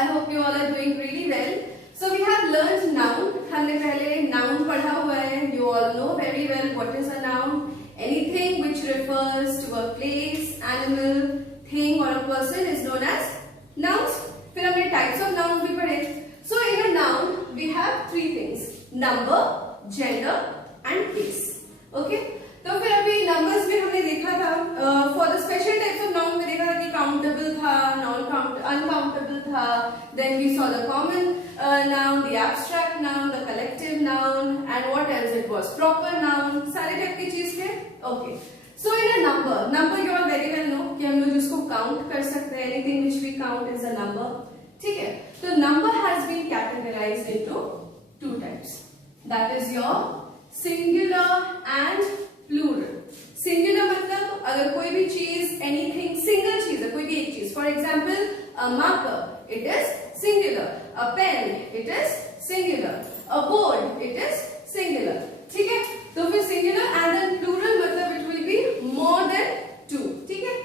I hope you all are doing really well. So we have learned noun. हमने पहले noun पढ़ा हुआ है. You all know very well what is a noun. Anything which refers to a place, animal, thing or a person is known as nouns. फिर हमने types of nouns भी पढ़े. So in a noun we have three things: number, gender and place. Okay? तो फिर अभी numbers में हमने देखा था. For the special types of noun में देखा था कि काउंटेबल था, अनकाउंटेबल था. Then we saw the common noun, the abstract noun, the collective noun and what else it was, proper noun. सारे टाइप की चीज थे. Okay, so in a number you all very well know कि हम लोग जिसको count कर सकते हैं, anything which we count is a number. ठीक है, तो number has been categorised into two types. That is your singular and plural. Singular मतलब अगर कोई भी चीज, एनीथिंग, सिंगल चीज है, कोई भी एक चीज. For example a marker, it is singular. A pen, it is singular. A board, it is singular. ठीक है, तो फिर सिंगुलर एंड देन प्लूरल मतलब it will be more than two. ठीक है,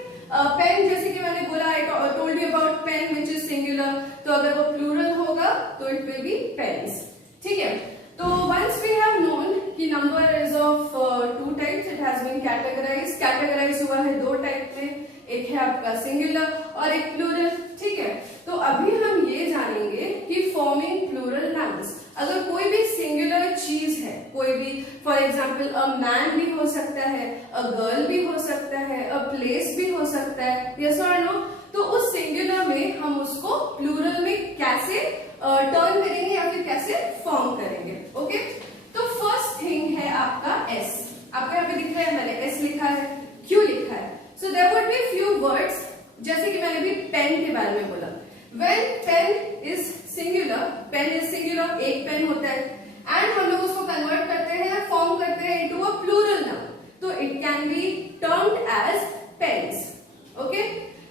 पेन जैसे कि मैंने बोला, I told you about pen which is singular, तो अगर वो प्लूरल होगा तो इट विल बी पेन्स. ठीक है, तो वंस वी हैव नोन कि number is of two types, it has been categorise हुआ है दो टाइप में. एक है आपका सिंगुलर और एक प्लूरल. ठीक है, तो अभी हम ये जानेंगे कि फॉर्मिंग प्लूरल नाउन्स. अगर कोई भी सिंगुलर चीज है, कोई भी, फॉर एग्जाम्पल अ मैन भी हो सकता है, अ गर्ल भी हो सकता है, अ प्लेस भी हो सकता है, यस और नो, तो उस सिंगुलर में हम उसको प्लूरल में कैसे टर्न करेंगे या फिर कैसे फॉर्म करेंगे. ओके, तो फर्स्ट थिंग है आपका एस. आपको यहाँ पे दिख रहा है, मैंने एस लिखा है, क्यों लिखा है. So there would be few words, जैसे कि मैंने भी पेन के बारे में बोला. When pen is singular, pen is singular, एक पेन होता है, एंड हम लोग उसको कन्वर्ट करते हैं, फॉर्म करते हैं इनटू अ प्लूरल नाउन, तो it can be termed as pens. Okay,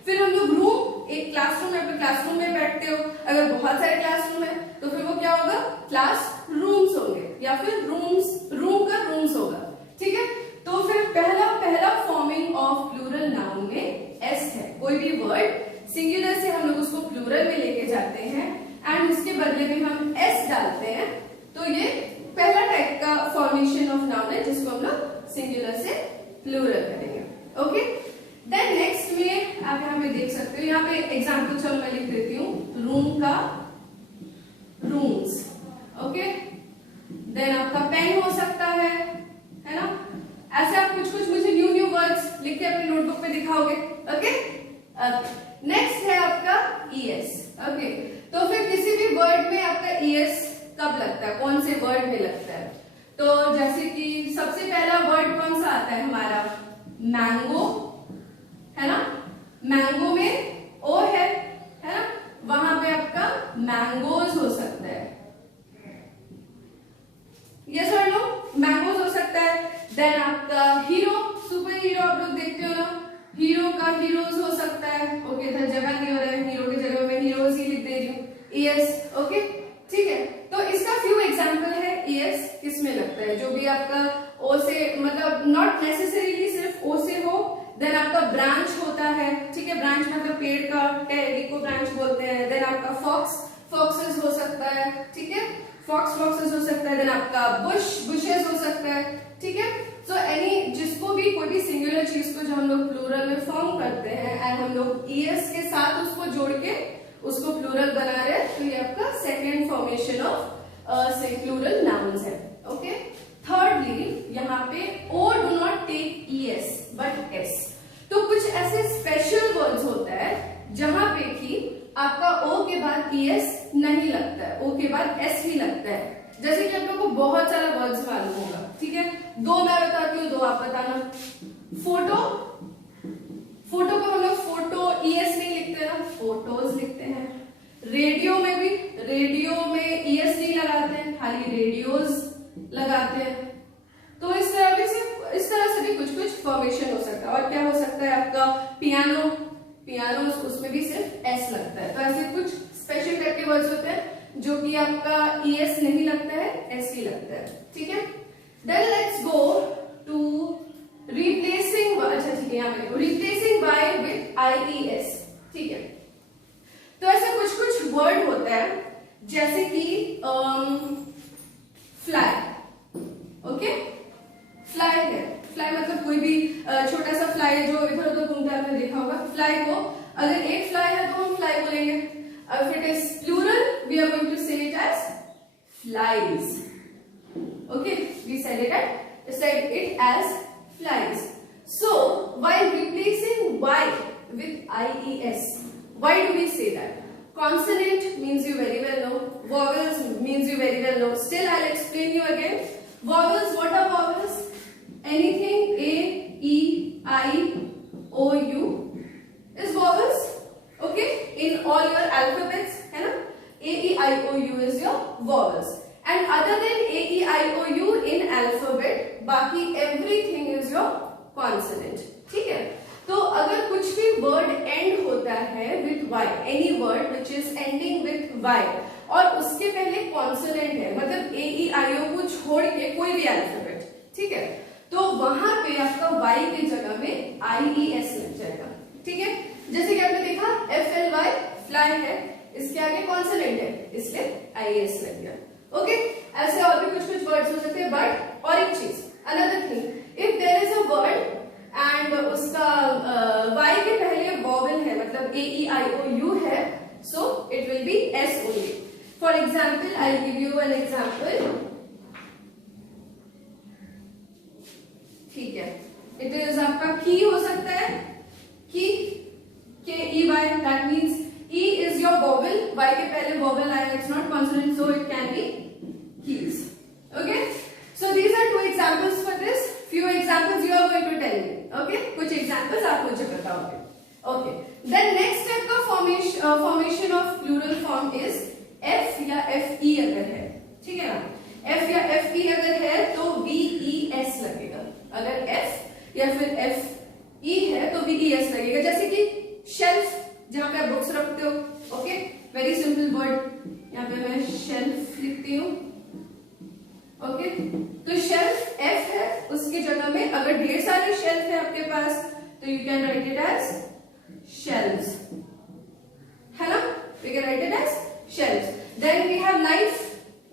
फिर हम लोग रूम, एक क्लासरूम है, आप क्लासरूम में बैठते हो, अगर बहुत सारे क्लासरूम है तो फिर वो क्या होगा, क्लास रूम्स होंगे, या फिर रूम का रूम्स होगा. ठीक है, तो फिर पहला फॉर्मिंग ऑफ प्लूरल नाउन में एस है. कोई भी वर्ड सिंगुलर से हम लोग उसको प्लूरल में लेके जाते हैं एंड उसके बदले में हम एस डालते हैं, तो ये पहला टाइप का फॉर्मेशन ऑफ नाउन है जिसको हम लोग सिंगुलर से प्लूरल करेंगे. ओके, देन नेक्स्ट में आप यहाँ पे देख सकते हो, यहाँ पे एग्जाम्पल चलो मैं लिख देती हूँ, रूम का रूम्स. ओके, देन आपका पेन हो सकता है ना. ऐसे आप कुछ मुझे न्यू वर्ड्स लिख के अपनी नोटबुक पे दिखाओगे. ओके, नेक्स्ट है आपका ईएस. ओके, तो फिर किसी भी वर्ड में आपका ईएस कब लगता है, कौन से वर्ड में लगता है. तो जैसे कि सबसे पहला वर्ड कौन सा आता है हमारा, मैंगो है ना. मैंगो में ओ है ना, वहां पे आपका मैंगोज हो सकता है. यस और नो, मैंगोज हो सकता है. देन आपका हीरो, सुपर हीरो आप लोग देखते हो ना, हीरो का हीरोज हो सकता है. ओके, इधर जगह नहीं हो रहा है, हीरो की जगह मैं हीरोज ही लिख दे रही हूँ, ईएस. ओके, ठीक है, तो इसका फ्यू एग्जांपल है. ईएस किस में लगता है, जो भी आपका ओ से, मतलब नॉट नेसेसरीली सिर्फ ओ से हो. देन आपका ब्रांच होता है. ठीक है, ब्रांच मतलब पेड़ का, टेरी को ब्रांच बोलते हैं. देन आपका फॉक्सेस हो सकता है. ठीक है, फॉक्सेस हो सकता है. देन आपका बुशेस हो सकता है. ठीक है, सो एनी, जिसको भी, कोई भी सिंगुलर चीज को जो हम लोग प्लूरल में फॉर्म करते हैं एंड हम लोग ईएस के साथ उसको जोड़ के उसको प्लूरल बना रहे हैं, तो ये आपका second formation of plural nouns है. ओके, थर्डली यहाँ पे O do not take ES but S. तो कुछ ऐसे स्पेशल वर्ड्स होता है जहां पे कि आपका ओ के बाद ईएस नहीं लगता है, ओ के बाद एस ही लगता है. जैसे कि आप लोग को बहुत सारा वर्ड्स मालूम होगा. ठीक है, दो मैं बताती हूँ, दो आप बताना. फोटो को हम लोग फोटो ईएस नहीं लिखते ना, फोटोज लिखते हैं. रेडियो में भी, रेडियो में ईएस नहीं लगाते हैं, खाली रेडियोज लगाते हैं. तो इस तरह से भी कुछ फॉर्मेशन हो सकता है. और क्या हो सकता है आपका, पियानो, उसमें भी सिर्फ एस लगता है. तो ऐसे कुछ स्पेशल टाइप के वर्ड्स होते हैं जो कि आपका ईएस नहीं लगता है, एस ही लगता है. ठीक है, then let's go to replacing. अच्छा ठीक है, यहाँ पे रिप्लेसिंग बाय विद आईईएस. ठीक है, तो ऐसे कुछ वर्ड जैसे कि फ्लाई, ओके, फ्लाई है, फ्लाई मतलब कोई भी छोटा सा फ्लाई है जो इधर उधर घूमता है, आपने देखा होगा। फ्लाई को अगर एक फ्लाई है तो हम फ्लाई बोलेंगे। if it is plural we are going to say it as flies, okay, we said it as flies. So while replacing y with ies, why do we say that? Consonant means you very well know, vowels means you very well know. Still I'll explain you again. Vowels, what are vowels? Anything a, e, I, o, u is vowels, okay, in all your alphabets, है ना? a, e, I, o, u is your vowels, and other than a, e, I, o, u in alphabet, बाकी everything is your consonant, ठीक है? तो अगर कुछ भी word and होता है with y, any word which is ending with y, और उसके पहले कॉन्सोनेंट है, मतलब a, e, I, o को छोड़ के कोई भी अल्फाबेट, ठीक है, तो वहां पे आपका y की जगह में ies लग जाएगा, ठीक है? जैसे कि आपने देखा fly फ्लाई है, इसके आगे कॉन्सोनेंट है इसलिए ies लग गया, ओके? ऐसे और भी कुछ वर्ड्स हो सकते हैं। बट और एक चीज, another thing, if there is a word and उसका y के पहले वॉवेल है, मतलब a, e, I, o, u है, so it will be s only. For example, I'll give you an example. ठीक है, it is आपका की हो सकता है, की, k e y, that means e is your vowel, y के पहले vowel आया, it's not consonant, so it can be keys. Okay, so these are two examples for this. Few examples you are going to tell me. Okay, कुछ examples आप मुझे बताओगे. Okay, then next step का formation of plural form is f या fe अगर है, ठीक है ना? f या fe अगर है तो ves लगेगा, अगर f या फिर fe है तो ves लगेगा। जैसे कि शेल्फ, जहां पे आप बुक्स रखते हो, ओके, वेरी सिंपल वर्ड, यहाँ पे मैं शेल्फ लिखती हूँ, ओके, तो शेल्फ एफ है, उसकी जगह में अगर ढेर सारे शेल्फ है आपके पास तो you can write it as shelves, है ना? We can write it as shelves. Then we have knife,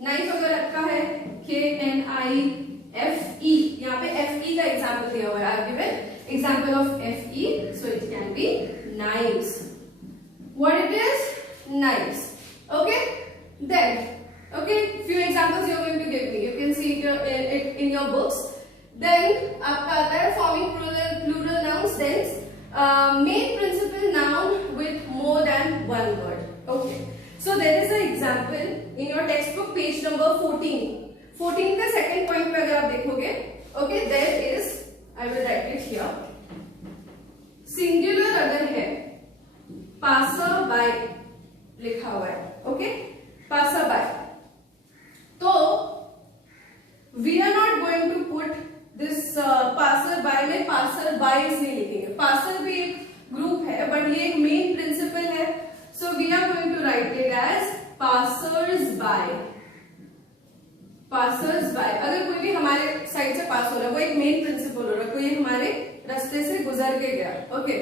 knife अगर रखा है KNIFE, यहाँ पे FE का एग्जाम्पल दिया हुआ है, I given example of FE, so it can B knives. What it is? Knives. Okay, then okay, few examples you are going to give me, you can see it in your books. Then आपका आता है forming plural nouns, then main principal noun with more than one word. Okay, so there is an example in your textbook page number 14 का second point पे अगर आप देखोगे, okay, there is, I will write it here, singular अगर है, passer by लिखा हुआ है, ओके, passer by, तो we are not going to put this passer by में passer bys नहीं लिखेंगे, passer भी एक ग्रुप है बट ये एक मेन प्रिंसिपल है, so we are going to write it as passers by. passers by, अगर कोई भी हमारे साइड से पास हो रहा है, वो एक मेन प्रिंसिपल हो रहा है, कोई हमारे रास्ते से गुजर के गया, ओके,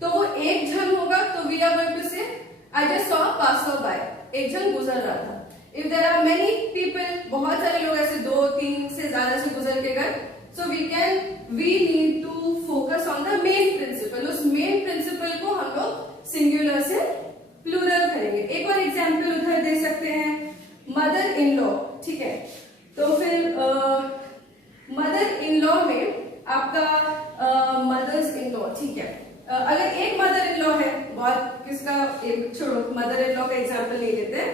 तो वो एक जन होगा, तो we are going to say I just saw a passer by, एक जन गुजर रहा था. If there are many people, बहुत सारे लोग ऐसे 2-3 से ज्यादा से गुजर के गए, so we need to focus on the main principle. उस main principle को हम लोग singular से plural करेंगे. एक और example उधर दे सकते हैं, mother in law, ठीक है, तो फिर mother in law में आपका mothers in law, ठीक है, अगर एक मदर इन लॉ है, बहुत किसका, एक छोड़ो, मदर इन लॉ का एग्जांपल नहीं लेते हैं,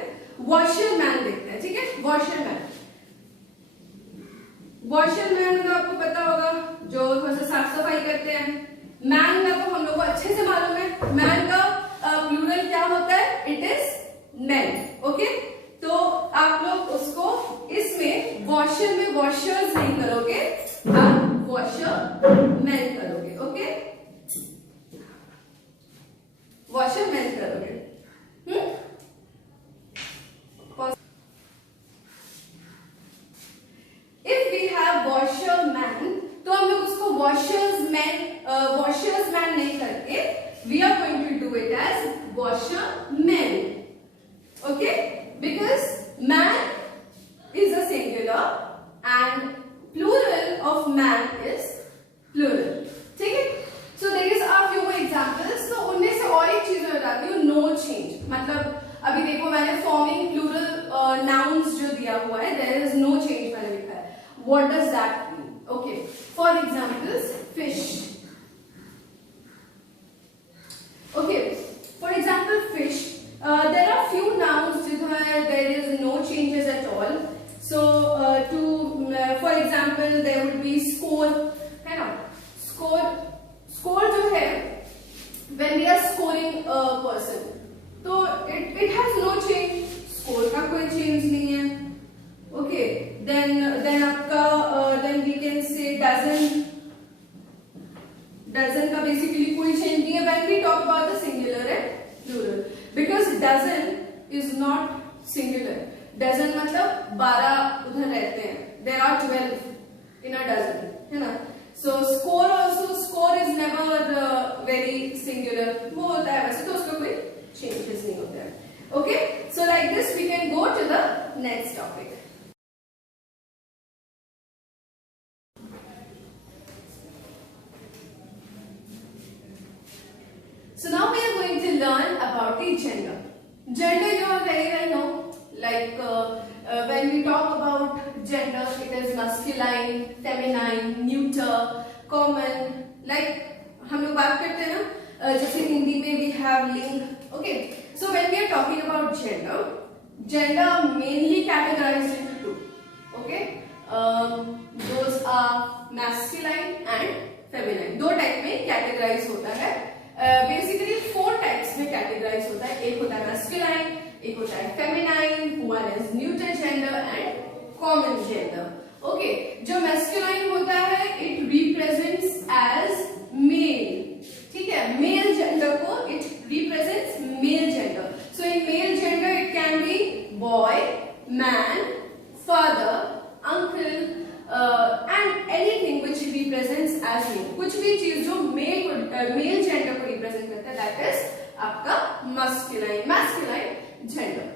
वॉशर मैन देखते हैं, ठीक है, वॉशर मैन, वॉशर मैन का आपको पता होगा जो थोड़ा सा साफ सफाई करते हैं, मैन का तो हम लोग को अच्छे से मालूम है, मैन का प्लूरल क्या होता है, इट इज मैन, ओके, तो आप लोग उसको इसमें वॉशर में वॉशर्स नहीं करोगे, आप वॉशर मैन करोगे, ओके, वॉशर मैन करोगे. If we have washerman, तो हम लोग उसको वॉशर्स मैन नहीं करके we are going to do it as washerman, okay, because what does that mean? Okay, for examples, fish. Okay, for example, fish. There are few nouns where there is no changes at all. So for example, there would be score, है ना? Score जो है, when we are scoring a person, तो it has no change. Score का कोई change नहीं है. Okay, then आपका then we can say dozen का basically कोई change नहीं है when we talk about the singular and plural, because dozen is not singular. Dozen मतलब 12 उधर रहते हैं. There are 12 in a dozen, है ना? So score also, score is never very singular. वो होता है वैसे, तो उसका कोई changes नहीं होता है. Okay, so like this we can go to the next topic. So now we are going to learn about the gender. Gender you all very well know. Like when we talk about gender, it is masculine, feminine, neuter, common. Like हम लोग बात करते हैं ना, जैसे हिंदी में we have लिंग. Okay, so when we are talking about gender mainly categorized into two. Okay, those are masculine and feminine. दो टाइप में categorize होता है. Basically 4 types में categorize होता है. एक होता है masculine, एक होता है feminine, one is neuter gender and common gender. Okay, जो masculine होता है it represents as male. ठीक है, male gender को it represents male gender. So in male gender it can be boy, man, father, uncle, and anything which represents as male. कुछ भी चीज जो male gender को represent करता है, that is आपका masculine gender.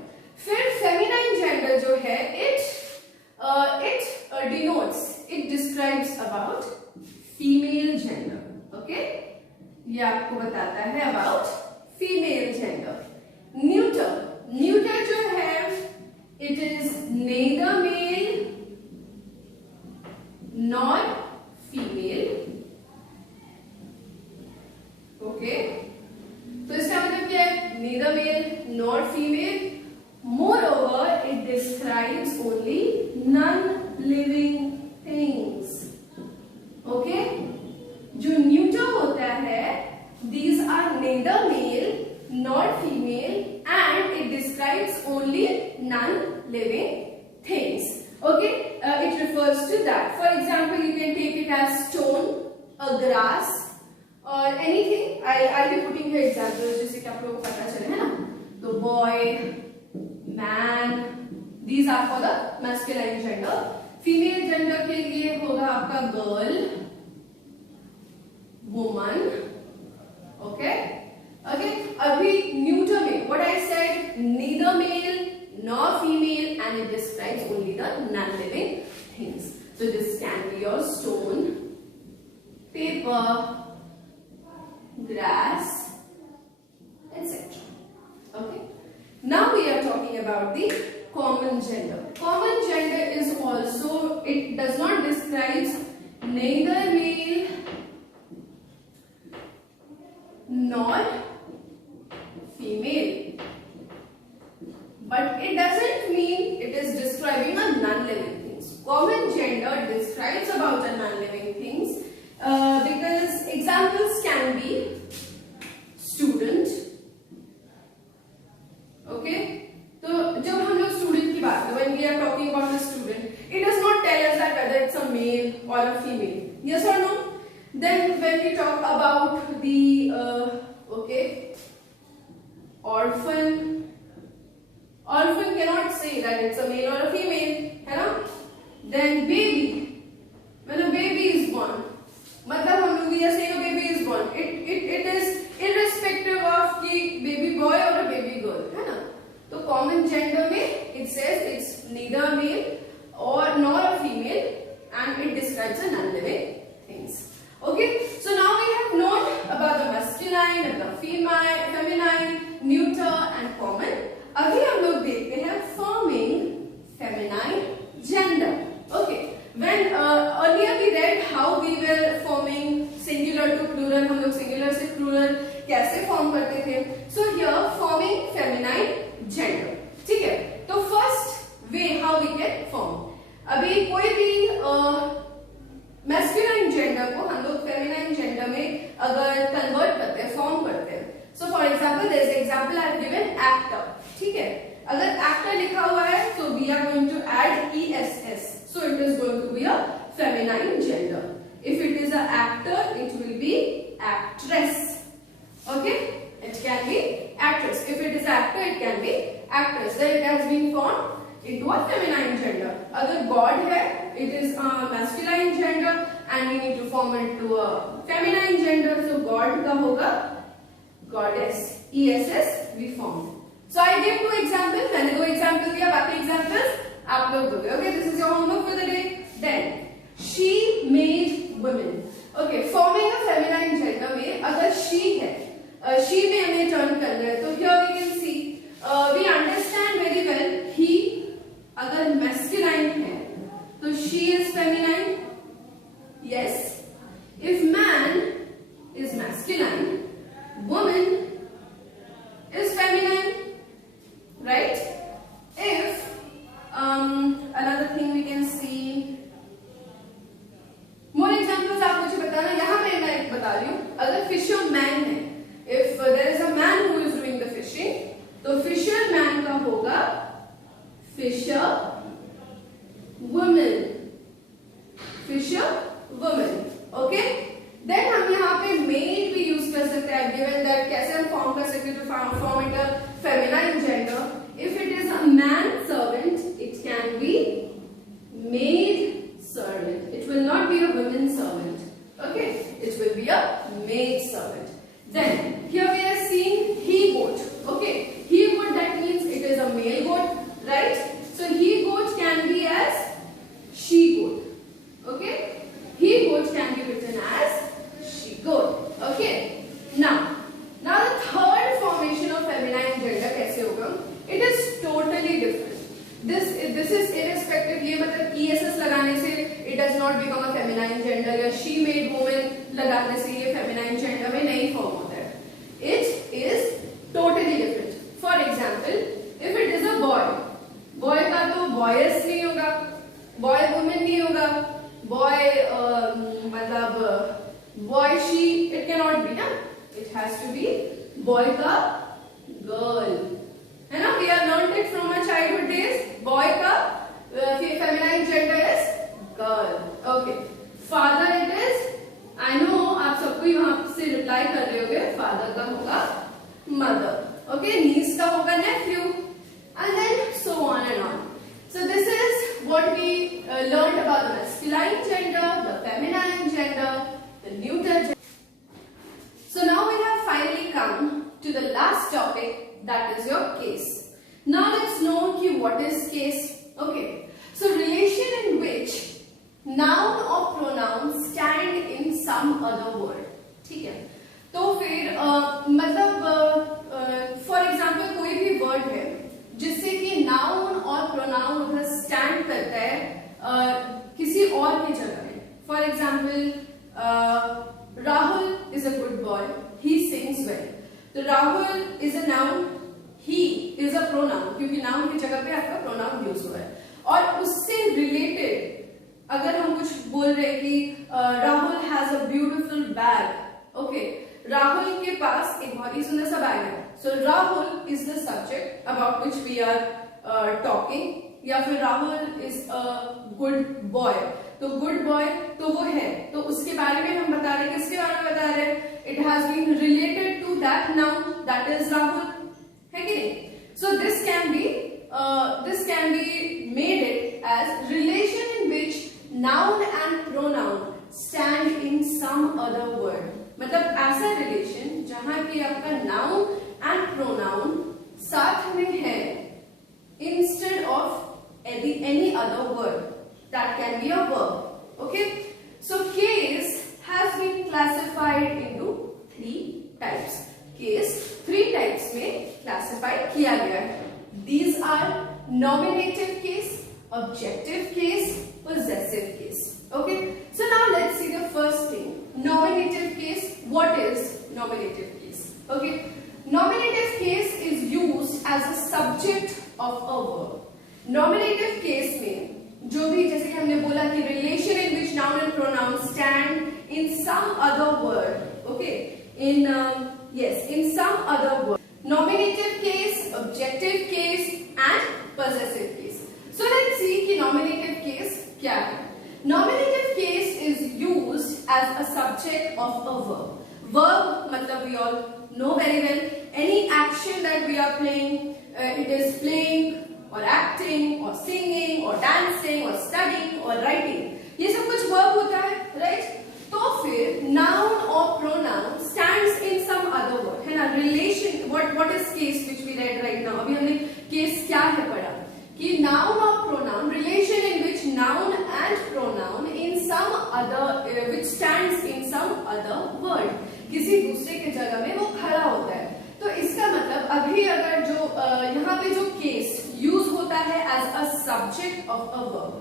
फिर feminine gender जो है it denotes, it describes about female gender. Okay, ये आपको बताता है about female gender. Neuter जो है it is neither male nor female. Okay, तो इसका मतलब क्या है? Neither male nor female. Moreover, it describes only non-living things. Okay, जो neuter होता है, these are neither male nor female and it describes only non-living things. Okay, it refers to that. For example, you can take it as stone, a grass, or anything. I'll be putting here examples जिससे कि आप लोगों को पता चले, है ना? तो boy, man, these are for the masculine gender. Female gender के लिए होगा आपका girl, woman. Okay, अभी neuter में what I said, neither male nor female and it describes only the non-living things. So this can be your stone, paper, grass, etc. Okay, now we are talking about the common gender. Common gender is also, it does not describe neither male nor female, but it doesn't mean it is describing a non-living things. Common gender describes about the non-living things because examples can be student. Okay, तो जब हम लोग student की बात करें, when we are talking about the student, it does not tell us that whether it's a male or a female. Yes or no? Then when we talk about the orphan cannot say that it's a male or a female, है ना? Then baby, when a baby is born, मतलब हम लोग ये say a baby is born, it is irrespective of कि baby boy or a baby girl, है ना? तो common gender में it says it's neither male or nor a female and it describes a non-living things. Okay, so now we have known about the masculine, the feminine, neuter and common. अभी हम लोग देखते हैं forming feminine gender. Okay, when कैसे form करते थे. So here forming feminine gender. ठीक है, तो first way how we can form. अभी कोई भी मैस्कुलाइन जेंडर को हम लोग फेमिनाइन जेंडर में अगर कन्वर्ट करते हैं, फॉर्म करते हैं. So for example there is example I have given actor. ठीक है, अगर एक्टर लिखा हुआ है तो we are going to add ESS. So it is going to be a feminine gender. If it is an actor, it will be actress. Okay, it can be actress. If it is actor, it can be actress. Then it has been formed into a feminine gender. Agar God hai, it is a masculine gender, and we need to form it to a feminine gender. So God ka hoga goddess. ESS we formed. So I gave 2 examples. मैंने 2 examples दिया, बाकी examples आप लोग दोगे. Okay, this is your homework for the day. Then she made women. Okay, forming a feminine gender में अगर she है, she में हमें turn करना है, तो here we can see, we understand very well. He अगर masculine है, तो she is feminine. Yes. If man is masculine, woman is feminine, right? If another thing we can see. More examples आप मुझे बताना. यहाँ पे मैं बता रही हूँ, अगर फिशर मैन है, if there is a man who is doing the fishing, तो फिशर मैन का होगा fisherwoman. Fisherwoman. Okay, then हम यहाँ पे मेड भी यूज कर सकते हैं. गिवन दैट कैसे हम फॉर्म कर सकते हैं to form it a feminine gender. If it is a man servant, it can be made servant. It will not be a woman servant. Okay, it will be a maid servant. Then here we are seeing he goat. Okay, he goat, that means it is a male goat, right? So he goat can be as she goat. Okay, he goat can be written as she goat. Okay, now the third formation of feminine gender कैसे होगा? It is totally different. This is irrespective. ये मतलब ESS लगाने से it does not become a feminine gender, या she made woman लगाने से ये feminine gender में नहीं form होता है. It is totally different. For example, if it is a boy, boy का तो boys नहीं होगा, boy woman नहीं होगा, boy मतलब boy she, it cannot be ना. It has to be boy का girl. है ना, we have learned it from our childhood days. Boy का feminine gender is girl. Okay, father it is, I know आप सबको यहाँ से reply कर रहे होगे, father का होगा mother. Okay, niece का होगा nephew, and then so on and on. So this is what we learned about the masculine gender, the feminine gender, the neuter gender. So now we have finally come to the last topic, that is your case. Now let's know what is case. Okay, so relation in which noun or pronoun stand in some other word. ठीक है, तो फिर मतलब for example कोई भी word है जिससे कि नाउन और प्रोनाउन उधर स्टैंड करता है किसी और की जगह में. For example Rahul is a good boy, he sings well. तो Rahul is a noun, he is a pronoun, क्योंकि नाउन की जगह पे आपका प्रोनाउन यूज हुआ है. और उससे रिलेटेड अगर हम कुछ बोल रहे हैं कि Rahul has a beautiful bag. Okay, Rahul के पास एक बहुत ही सुंदर सा बैग है. So Rahul is the subject about which we are talking. या फिर Rahul is a good boy, तो गुड बॉय तो वो है, तो उसके बारे में हम बता रहे हैं. किसके बारे में बता रहे हैं? It has been related to that noun, that is Rahul. है कि नहीं? So this can be made it as relation in which noun and pronoun stand in some other word. मतलब ऐसा रिलेशन जहां कि आपका नाउन एंड प्रोनाउन साथ में है instead of any other word. That can be a verb. Okay, so case has been classified into 3 types. Case 3 types में classify किया गया है. These are nominative case, objective case, possessive case. Okay, so now let's see the first thing, nominative case. What is nominative case? Okay, nominative case is used as a subject of a verb. Nominative case में जो भी, जैसे कि हमने बोला कि relation in which noun and pronoun stand in some other word, okay, in some other word. Nominative case, objective case and possessive case. So let's see कि nominative case क्या है. Nominative case is used as a subject of a verb. Verb मतलब we all know very well, any action that we are playing, it is playing or acting or singing or dancing or studying or writing, ये सब कुछ verb होता है, right? तो फिर noun or pronoun stands in some other word, है ना? Relation, what is case which we read right now? अभी हमने case क्या है पढ़ा कि noun or pronoun, relation in which noun and pronoun in some other which stands in some other word, किसी दूसरे के जगह में वो खड़ा होता है. तो इसका मतलब अभी अगर जो यहाँ पे जो केस यूज होता है as a subject of a verb,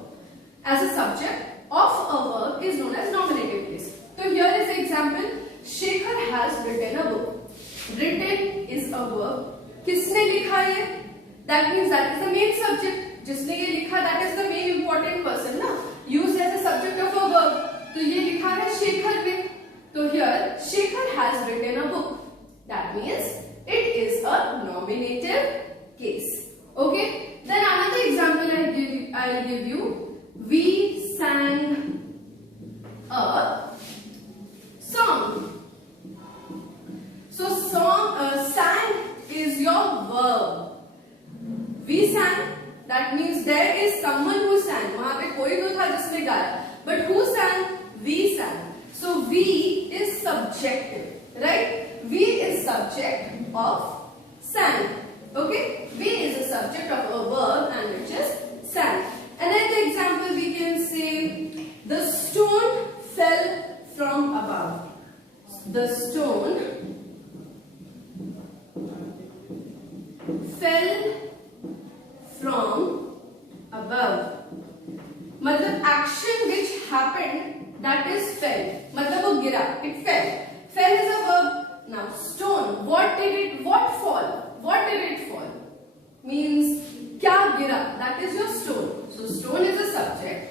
as a subject of a verb is known as nominative case. तो here is example, Shekhar has written a book. Written is a verb. किसने लिखा ये? That means that is the main subject. जिसने ये लिखा that is the main important person ना, used as a subject of a verb. तो ये लिखा है शेखर ने. तो here Shekhar has written a book. That means it is a nominative case. Okay. Then another example I'll give you. We sang a song. So sang is your verb. We sang. That means there is someone who sang. वहाँ पे कोई तो था जिसने गाया. But who sang? We sang. So we is subjective, right? We is subject of sang. Okay, we is a subject of a verb and which is sang. Another example we can say, the stone fell from above. The stone fell from above. मतलब action which happened, that is fell. मतलब वो गिरा, it fell. Fell is a verb. Now stone, what fall? What did it fall? Means क्या गिरा? That is your stone. So stone is a subject.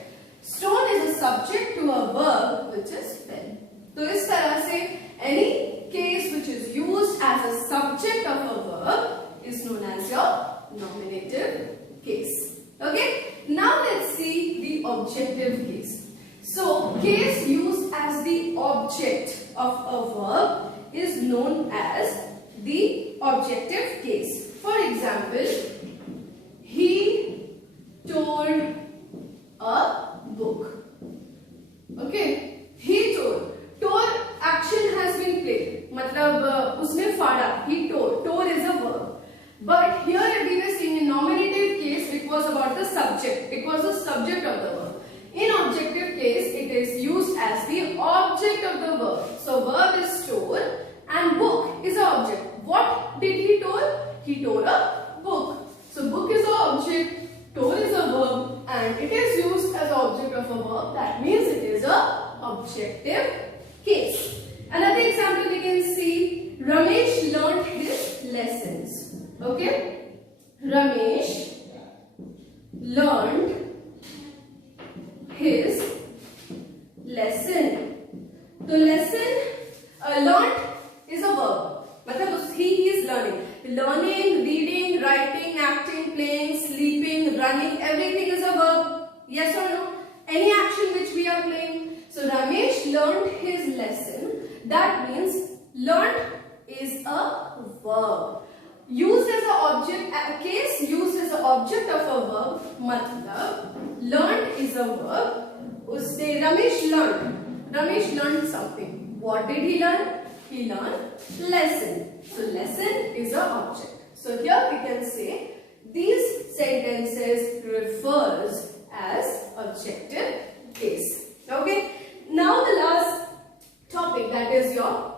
Stone is a subject to a verb which is fell. तो इस तरह से any case which is used as a subject of a verb is known as your nominative case. Okay? Now let's see the objective case. So case used as the object of a verb is known as the objective case. For example, he told a book. Okay, he told. Tore action has been played. मतलब उसने फाड़ा. He tore. Tore is a verb. But here we were seeing in nominative case, it was about the subject. It was the subject of the verb. In objective case, it is used as the object of the verb. So verb is tore and book is an object. What did he tore? He tore a book. So book is an object, tore is a verb, and it is used as object of a verb. That means it is a objective case. Another example we can see, Ramesh learned his lessons. Okay, Ramesh learned his lesson. तो lesson learned is a verb. मतलब he is learning. Learning, reading, writing, acting, playing, sleeping, running, everything is a verb. Yes or no? Any action which we are playing. So Ramesh learned his lesson. That means learned is a verb. Used as a object, a case used as an object of a verb. मतलब learned is a verb. उसने Ramesh learned. Ramesh learned something. What did he learn? He learned lesson. So lesson is an object. So here we can say these sentences refers as objective case. Okay. Now the last topic, that is your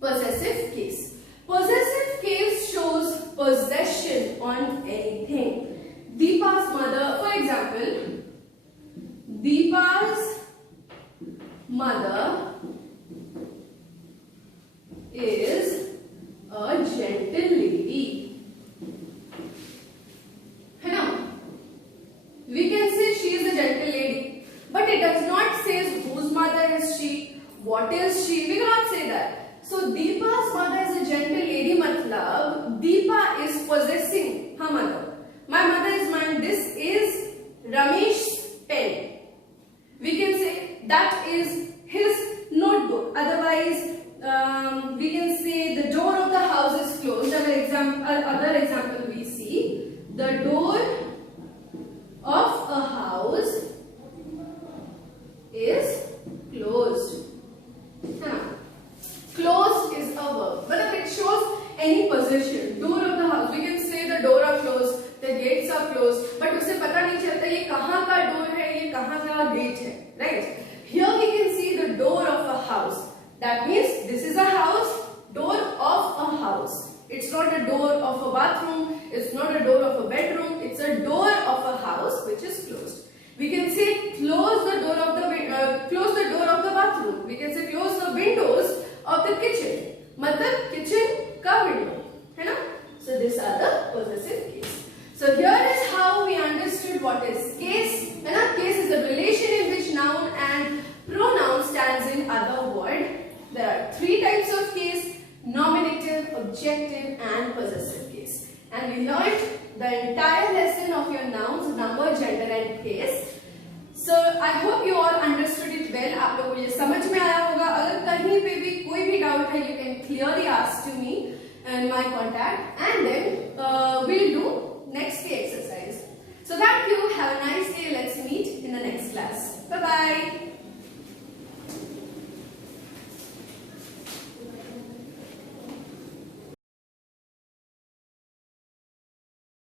possessive case. Possessive case shows possession on anything. Deepa's mother, for example, Deepa's mother is a Deepa is possessing her mother. My mother is mine. This is Ramesh's pen. We can say that is his notebook. Otherwise, we can say the door of the house is closed. Other example we see, the door of a house is closed. Closed is a verb, but it shows any possession. Door of the house, we can say the door are closed, the gates are closed, but उसे पता नहीं चलता ये कहाँ का door है, ये कहाँ का gate है, right? Here we can see the door of a house. That means this is a house, door of a house. It's not a door of a bathroom, it's not a door of a bedroom, it's a door of a house which is closed. We can say close the door of the bathroom. We can say close the windows of the kitchen. मतलब kitchen का window, है ना? So these are the possessive case. So here is how we understood what is case. है ना? Case is a relation in which noun and pronoun stands in other word. There are three types of case: nominative, objective, and possessive case. And we learned the entire lesson of your nouns, number, gender, and case. So I hope you all understood it well. आप लोगों को ये समझ में आया होगा. अगर कहीं पे भी कोई भी doubt है, you can clearly ask to me and my contact. And then